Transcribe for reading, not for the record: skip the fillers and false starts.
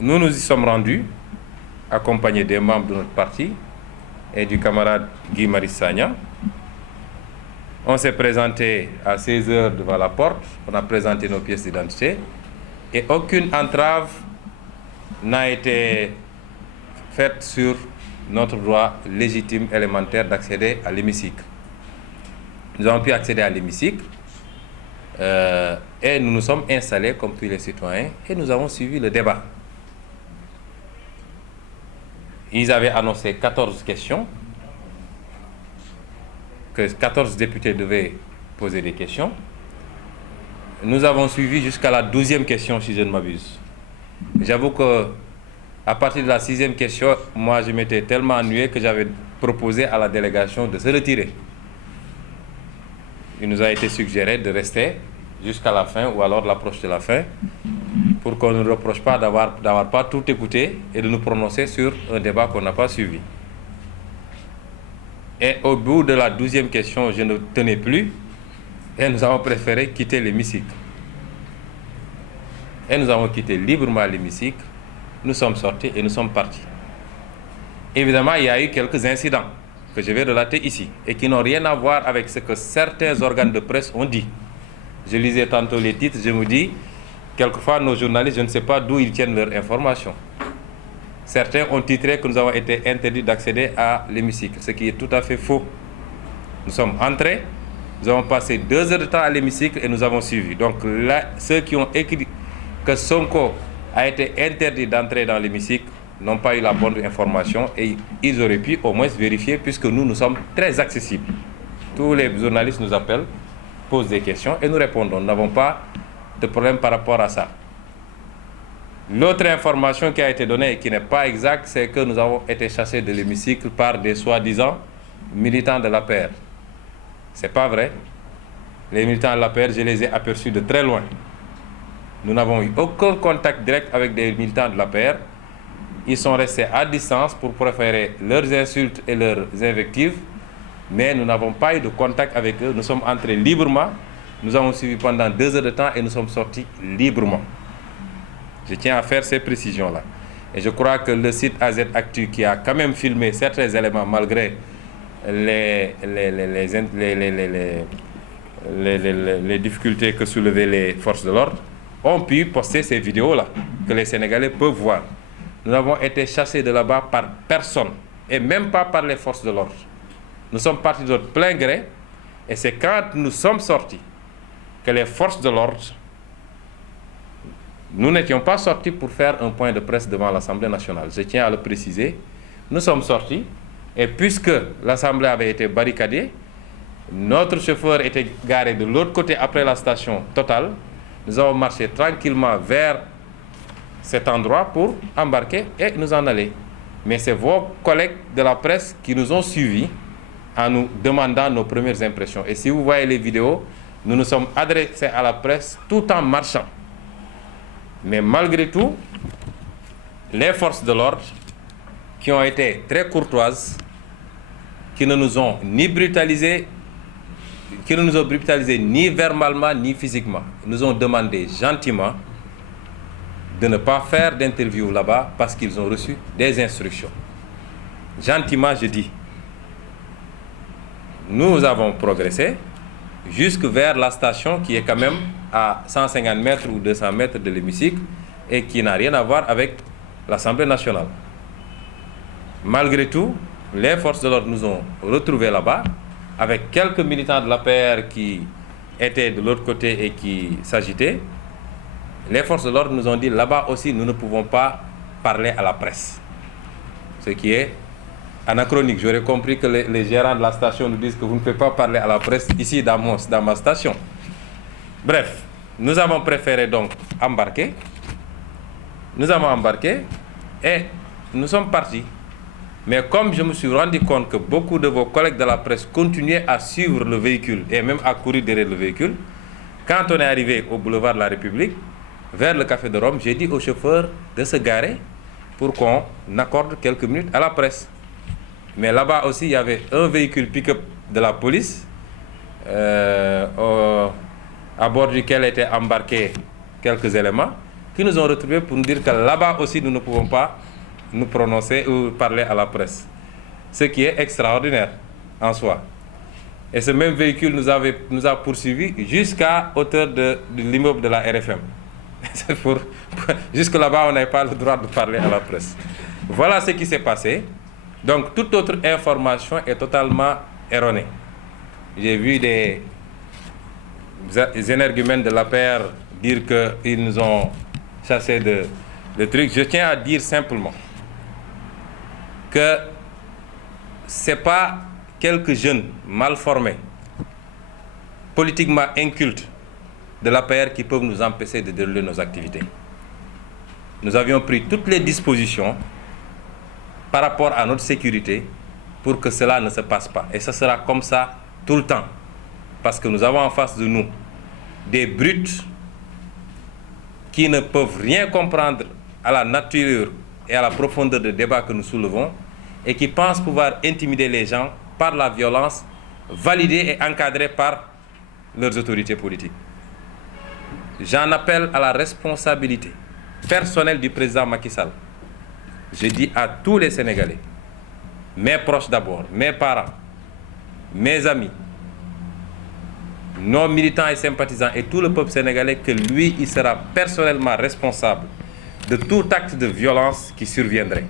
Nous nous y sommes rendus, accompagnés des membres de notre parti et du camarade Guy Marius Sagna. On s'est présenté à 16 h devant la porte, on a présenté nos pièces d'identité et aucune entrave n'a été faite sur notre droit légitime élémentaire d'accéder à l'hémicycle. Nous avons pu accéder à l'hémicycle et nous nous sommes installés comme tous les citoyens et nous avons suivi le débat. Ils avaient annoncé 14 questions, que 14 députés devaient poser des questions. Nous avons suivi jusqu'à la 12e question, si je ne m'abuse. J'avoue qu'à partir de la 6e question, moi je m'étais tellement ennuyé que j'avais proposé à la délégation de se retirer. Il nous a été suggéré de rester jusqu'à la fin ou alors l'approche de la fin pour qu'on ne reproche pas d'avoir pas tout écouté et de nous prononcer sur un débat qu'on n'a pas suivi. Et au bout de la 12e question, je ne tenais plus et nous avons préféré quitter l'hémicycle. Et nous avons quitté librement l'hémicycle, nous sommes sortis et nous sommes partis. Évidemment, il y a eu quelques incidents que je vais relater ici et qui n'ont rien à voir avec ce que certains organes de presse ont dit. Je lisais tantôt les titres, je me dis, quelquefois nos journalistes, je ne sais pas d'où ils tiennent leurs informations. Certains ont titré que nous avons été interdits d'accéder à l'hémicycle, ce qui est tout à fait faux. Nous sommes entrés, nous avons passé 2 heures de temps à l'hémicycle et nous avons suivi. Donc là, ceux qui ont écrit que Sonko a été interdit d'entrer dans l'hémicycle n'ont pas eu la bonne information et ils auraient pu au moins vérifier puisque nous sommes très accessibles. Tous les journalistes nous appellent, posent des questions et nous répondons. Nous n'avons pas de problème par rapport à ça. L'autre information qui a été donnée et qui n'est pas exacte, c'est que nous avons été chassés de l'hémicycle par des soi-disant militants de l'APR. Ce n'est pas vrai. Les militants de l'APR, je les ai aperçus de très loin. Nous n'avons eu aucun contact direct avec des militants de l'APR. Ils sont restés à distance pour préférer leurs insultes et leurs invectives, mais nous n'avons pas eu de contact avec eux. Nous sommes entrés librement, nous avons suivi pendant 2 heures de temps et nous sommes sortis librement. Je tiens à faire ces précisions-là. Et je crois que le site AZ Actu, qui a quand même filmé certains éléments malgré les difficultés que soulevaient les forces de l'ordre, ont pu poster ces vidéos-là, que les Sénégalais peuvent voir. Nous avons été chassés de là-bas par personne, et même pas par les forces de l'ordre. Nous sommes partis de notre plein gré, et c'est quand nous sommes sortis que les forces de l'ordre, nous n'étions pas sortis pour faire un point de presse devant l'Assemblée nationale. Je tiens à le préciser. Nous sommes sortis, et puisque l'Assemblée avait été barricadée, notre chauffeur était garé de l'autre côté après la station Total. Nous avons marché tranquillement vers cet endroit pour embarquer et nous en aller. Mais c'est vos collègues de la presse qui nous ont suivis en nous demandant nos premières impressions. Et si vous voyez les vidéos, nous nous sommes adressés à la presse tout en marchant. Mais malgré tout, les forces de l'ordre, qui ont été très courtoises, qui ne nous ont ni brutalisés, ni verbalement ni physiquement, nous ont demandé gentiment de ne pas faire d'interview là-bas parce qu'ils ont reçu des instructions. Gentiment, je dis. Nous avons progressé jusque vers la station qui est quand même à 150 mètres ou 200 mètres de l'hémicycle et qui n'a rien à voir avec l'Assemblée nationale. Malgré tout, les forces de l'ordre nous ont retrouvés là-bas avec quelques militants de l'APR qui étaient de l'autre côté et qui s'agitaient. Les forces de l'ordre nous ont dit là-bas aussi nous ne pouvons pas parler à la presse. Ce qui est anachronique. J'aurais compris que les gérants de la station nous disent que vous ne pouvez pas parler à la presse ici dans ma station. Bref, nous avons préféré donc embarquer. Nous avons embarqué et nous sommes partis. Mais comme je me suis rendu compte que beaucoup de vos collègues de la presse continuaient à suivre le véhicule et même à courir derrière le véhicule, quand on est arrivé au boulevard de la République, vers le Café de Rome, j'ai dit au chauffeur de se garer pour qu'on accorde quelques minutes à la presse. Mais là-bas aussi, il y avait un véhicule pick-up de la police à bord duquel étaient embarqués quelques éléments qui nous ont retrouvés pour nous dire que là-bas aussi, nous ne pouvons pas nous prononcer ou parler à la presse. Ce qui est extraordinaire en soi. Et ce même véhicule nous a poursuivis jusqu'à hauteur de l'immeuble de la RFM. Jusque là-bas, on n'avait pas le droit de parler à la presse. Voilà ce qui s'est passé. Donc, toute autre information est totalement erronée. J'ai vu des énergumènes de l'APR dire qu'ils nous ont chassé de trucs. Je tiens à dire simplement que ce n'est pas quelques jeunes mal formés, politiquement incultes de l'APR qui peuvent nous empêcher de dérouler nos activités. Nous avions pris toutes les dispositions par rapport à notre sécurité pour que cela ne se passe pas. Et ce sera comme ça tout le temps. Parce que nous avons en face de nous des brutes qui ne peuvent rien comprendre à la nature et à la profondeur de débat que nous soulevons et qui pensent pouvoir intimider les gens par la violence, validée et encadrée par leurs autorités politiques. J'en appelle à la responsabilité personnelle du président Macky Sall. Je dis à tous les Sénégalais, mes proches d'abord, mes parents, mes amis, nos militants et sympathisants et tout le peuple sénégalais que lui, il sera personnellement responsable de tout acte de violence qui surviendrait.